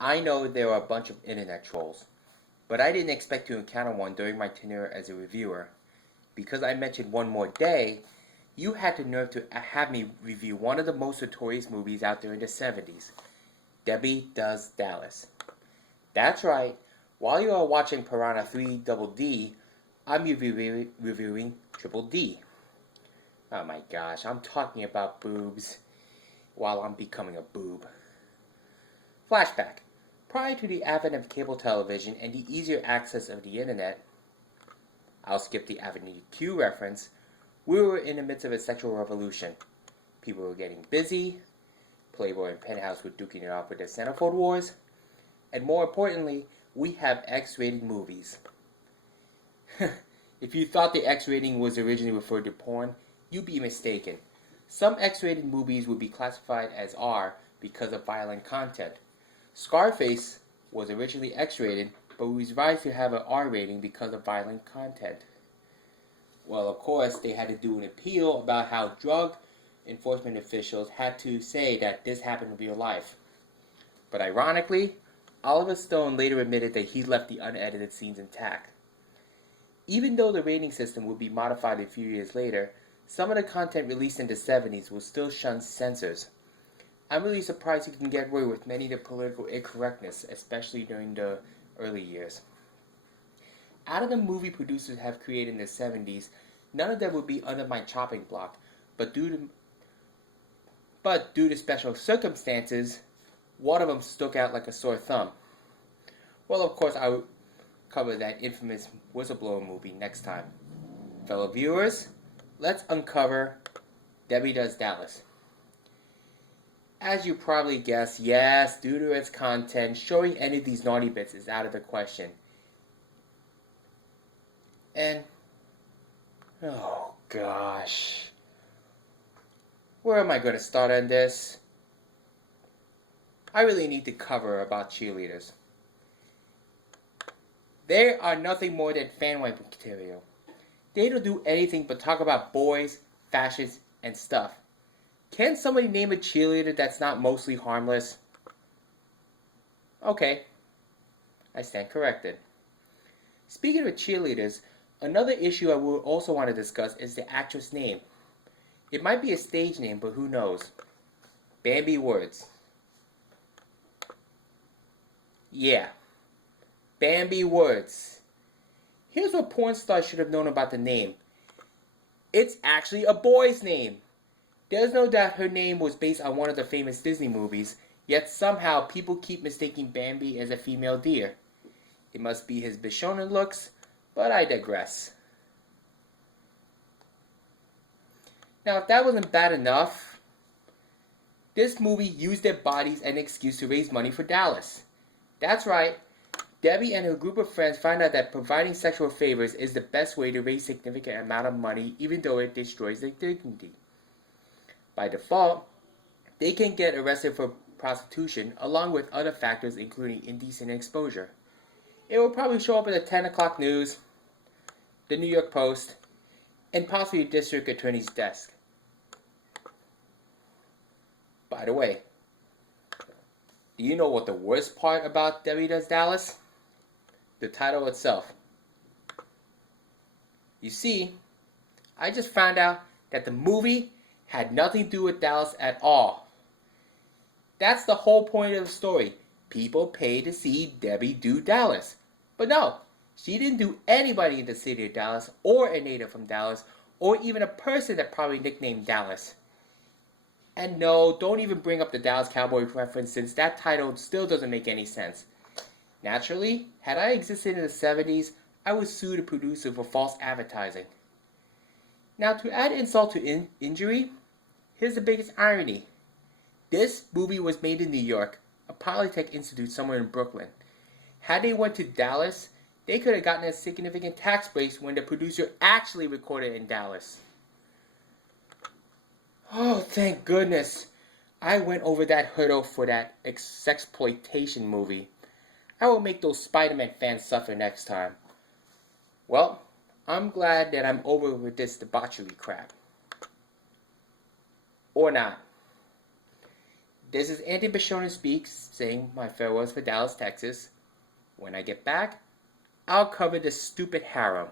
I know there are a bunch of internet trolls, but I didn't expect to encounter one during my tenure as a reviewer. Because I mentioned One More Day, you had the nerve to have me review one of the most notorious movies out there in the 70s, Debbie Does Dallas. That's right, while you are watching Piranha 3 Double D, I'm reviewing Triple D. Oh my gosh, I'm talking about boobs while I'm becoming a boob. Flashback. Prior to the advent of cable television and the easier access of the internet, I'll skip the Avenue Q reference, we were in the midst of a sexual revolution. People were getting busy, Playboy and Penthouse were duking it off with their Centerfold Wars, and more importantly, we have X-rated movies. If you thought the X rating was originally referred to porn, you'd be mistaken. Some X-rated movies would be classified as R because of violent content. Scarface was originally X-rated, but was revised to have an R rating because of violent content. Well, of course, they had to do an appeal about how drug enforcement officials had to say that this happened in real life. But ironically, Oliver Stone later admitted that he left the unedited scenes intact. Even though the rating system would be modified a few years later, some of the content released in the 70s will still shun censors. I'm really surprised you can get away with many of the political incorrectness, especially during the early years. Out of the movie producers have created in the 70s, none of them would be under my chopping block, but due to special circumstances, one of them stuck out like a sore thumb. Well, of course, I will cover that infamous whistleblower movie next time. Fellow viewers, let's uncover Debbie Does Dallas. As you probably guessed, yes, due to its content, showing any of these naughty bits is out of the question. And, oh gosh, where am I going to start on this? I really need to cover about cheerleaders. They are nothing more than fan wiping material. They don't do anything but talk about boys, fashions, and stuff. Can somebody name a cheerleader that's not mostly harmless? Okay, I stand corrected. Speaking of cheerleaders, another issue I will also want to discuss is the actress name. It might be a stage name, but who knows? Bambi Words. Yeah, Bambi Words. Here's what porn stars should have known about the name. It's actually a boy's name. There's no doubt her name was based on one of the famous Disney movies, yet somehow people keep mistaking Bambi as a female deer. It must be his Bishonen looks, but I digress. Now, if that wasn't bad enough, this movie used their bodies as an excuse to raise money for Dallas. That's right, Debbie and her group of friends find out that providing sexual favors is the best way to raise a significant amount of money, even though it destroys their dignity. By default, they can get arrested for prostitution, along with other factors including indecent exposure. It will probably show up in the 10 o'clock news, the New York Post, and possibly a district attorney's desk. By the way, do you know what the worst part about Debbie Does Dallas? The title itself. You see, I just found out that the movie had nothing to do with Dallas at all. That's the whole point of the story. People pay to see Debbie do Dallas. But no, she didn't do anybody in the city of Dallas, or a native from Dallas, or even a person that probably nicknamed Dallas. And no, don't even bring up the Dallas Cowboy reference, since that title still doesn't make any sense. Naturally, had I existed in the 70s, I would sue the producer for false advertising. Now, to add insult to injury, here's the biggest irony. This movie was made in New York, a Polytech Institute somewhere in Brooklyn. Had they went to Dallas, they could have gotten a significant tax break when the producer actually recorded in Dallas. Oh, thank goodness. I went over that hurdle for that sexploitation movie. I will make those Spider-Man fans suffer next time. Well, I'm glad that I'm over with this debauchery crap. Or not. This is Antibishonen Speaks, saying my farewells for Dallas, Texas. When I get back, I'll cover the stupid harem.